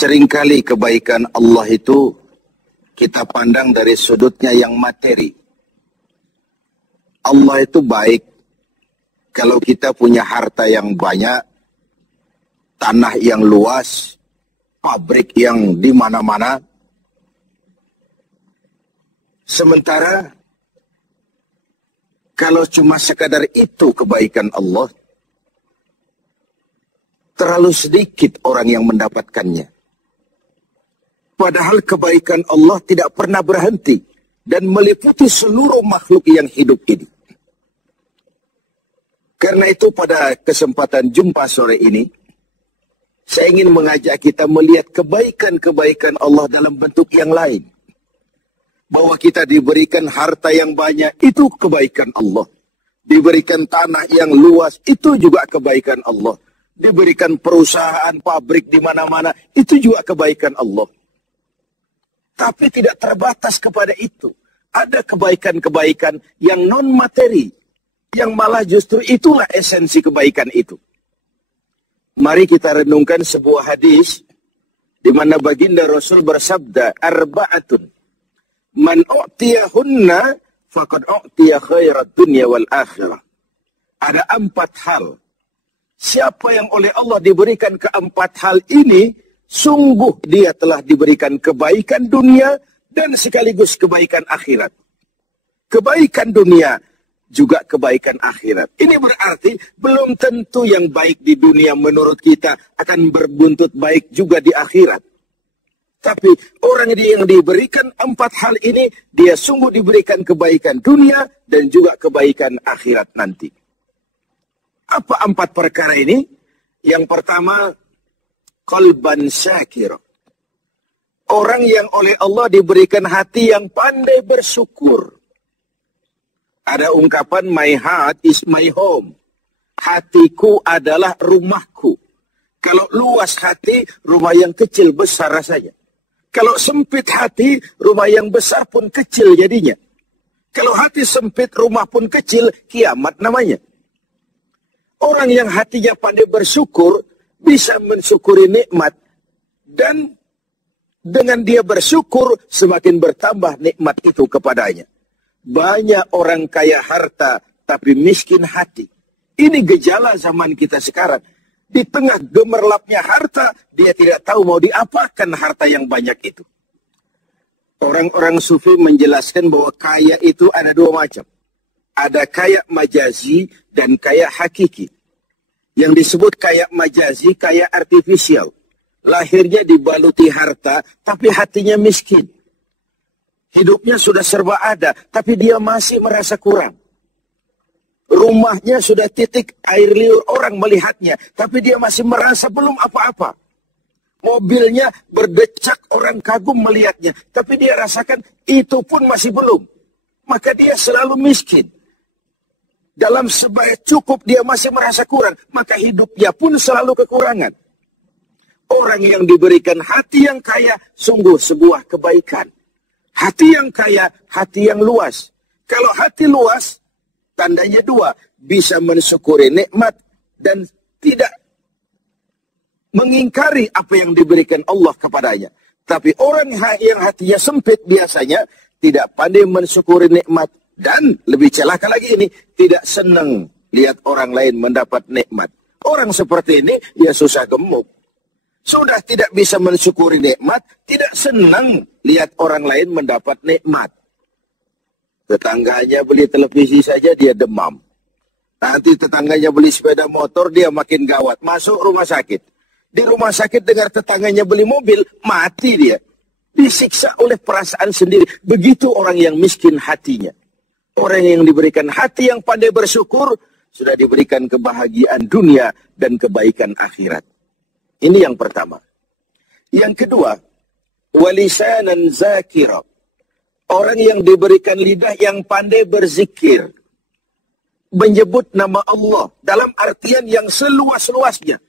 Seringkali kebaikan Allah itu kita pandang dari sudutnya yang materi. Allah itu baik kalau kita punya harta yang banyak, tanah yang luas, pabrik yang di mana-mana. Sementara kalau cuma sekadar itu kebaikan Allah, terlalu sedikit orang yang mendapatkannya. Padahal kebaikan Allah tidak pernah berhenti dan meliputi seluruh makhluk yang hidup ini. Karena itu pada kesempatan jumpa sore ini, saya ingin mengajak kita melihat kebaikan-kebaikan Allah dalam bentuk yang lain. Bahwa kita diberikan harta yang banyak, itu kebaikan Allah. Diberikan tanah yang luas, itu juga kebaikan Allah. Diberikan perusahaan, pabrik di mana-mana, itu juga kebaikan Allah. Tapi tidak terbatas kepada itu. Ada kebaikan-kebaikan yang non-materi, yang malah justru itulah esensi kebaikan itu. Mari kita renungkan sebuah hadis, di mana baginda Rasul bersabda, arba'atun, man u'tiyahunna, faqad u'tiya khairat dunya wal akhirah. Ada 4 hal. Siapa yang oleh Allah diberikan keempat hal ini, sungguh dia telah diberikan kebaikan dunia dan sekaligus kebaikan akhirat. Kebaikan dunia juga kebaikan akhirat. Ini berarti belum tentu yang baik di dunia menurut kita akan berbuntut baik juga di akhirat. Tapi orang yang diberikan 4 hal ini, dia sungguh diberikan kebaikan dunia dan juga kebaikan akhirat nanti. Apa 4 perkara ini? Yang pertama, qalban syakir. Orang yang oleh Allah diberikan hati yang pandai bersyukur. Ada ungkapan, my heart is my home. Hatiku adalah rumahku. Kalau luas hati, rumah yang kecil besar rasanya. Kalau sempit hati, rumah yang besar pun kecil jadinya. Kalau hati sempit, rumah pun kecil, kiamat namanya. Orang yang hatinya pandai bersyukur, bisa mensyukuri nikmat, dan dengan dia bersyukur semakin bertambah nikmat itu kepadanya. Banyak orang kaya harta tapi miskin hati. Ini gejala zaman kita sekarang. Di tengah gemerlapnya harta, dia tidak tahu mau diapakan harta yang banyak itu. Orang-orang sufi menjelaskan bahwa kaya itu ada 2 macam. Ada kaya majazi dan kaya hakiki. Yang disebut kaya majazi, kaya artifisial. Lahirnya dibaluti harta, tapi hatinya miskin. Hidupnya sudah serba ada, tapi dia masih merasa kurang. Rumahnya sudah titik air liur orang melihatnya, tapi dia masih merasa belum apa-apa. Mobilnya berdecak orang kagum melihatnya, tapi dia rasakan itu pun masih belum. Maka dia selalu miskin. Dalam sebaik cukup dia masih merasa kurang, maka hidupnya pun selalu kekurangan. Orang yang diberikan hati yang kaya, sungguh sebuah kebaikan. Hati yang kaya, hati yang luas. Kalau hati luas, tandanya 2, bisa mensyukuri nikmat dan tidak mengingkari apa yang diberikan Allah kepadanya. Tapi orang yang hatinya sempit biasanya tidak pandai mensyukuri nikmat. Dan lebih celaka lagi ini, tidak senang lihat orang lain mendapat nikmat. Orang seperti ini, ya susah gemuk. Sudah tidak bisa mensyukuri nikmat, tidak senang lihat orang lain mendapat nikmat. Tetangganya beli televisi saja, dia demam. Nanti tetangganya beli sepeda motor, dia makin gawat. Masuk rumah sakit. Di rumah sakit dengar tetangganya beli mobil, mati dia. Disiksa oleh perasaan sendiri. Begitu orang yang miskin hatinya. Orang yang diberikan hati yang pandai bersyukur, sudah diberikan kebahagiaan dunia dan kebaikan akhirat. Ini yang pertama. Yang kedua, walisanan zakira. Orang yang diberikan lidah yang pandai berzikir. Menyebut nama Allah dalam artian yang seluas-luasnya.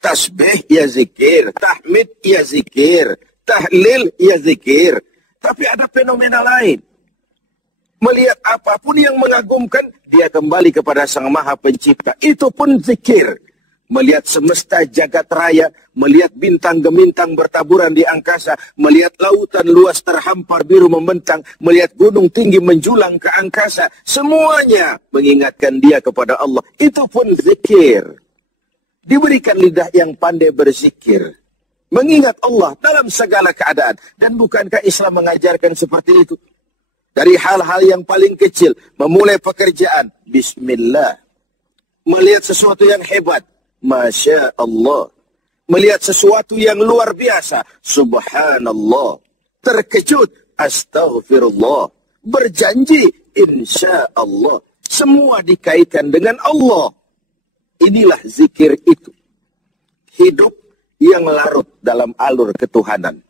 Tasbih ya zikir, tahmid ya zikir, tahlil ya zikir. Tapi ada fenomena lain. Melihat apapun yang mengagumkan, dia kembali kepada Sang Maha Pencipta. Itu pun zikir. melihat semesta jagat raya, melihat bintang gemintang bertaburan di angkasa, melihat lautan luas terhampar biru membentang, melihat gunung tinggi menjulang ke angkasa, semuanya mengingatkan dia kepada Allah. Itu pun zikir. Diberikan lidah yang pandai berzikir, mengingat Allah dalam segala keadaan. Dan bukankah Islam mengajarkan seperti itu? Dari hal-hal yang paling kecil, memulai pekerjaan, bismillah. Melihat sesuatu yang hebat, Masya Allah. Melihat sesuatu yang luar biasa, Subhanallah. Terkejut, Astaghfirullah. Berjanji, Insya Allah. Semua dikaitkan dengan Allah. Inilah zikir itu. Hidup yang larut dalam alur ketuhanan.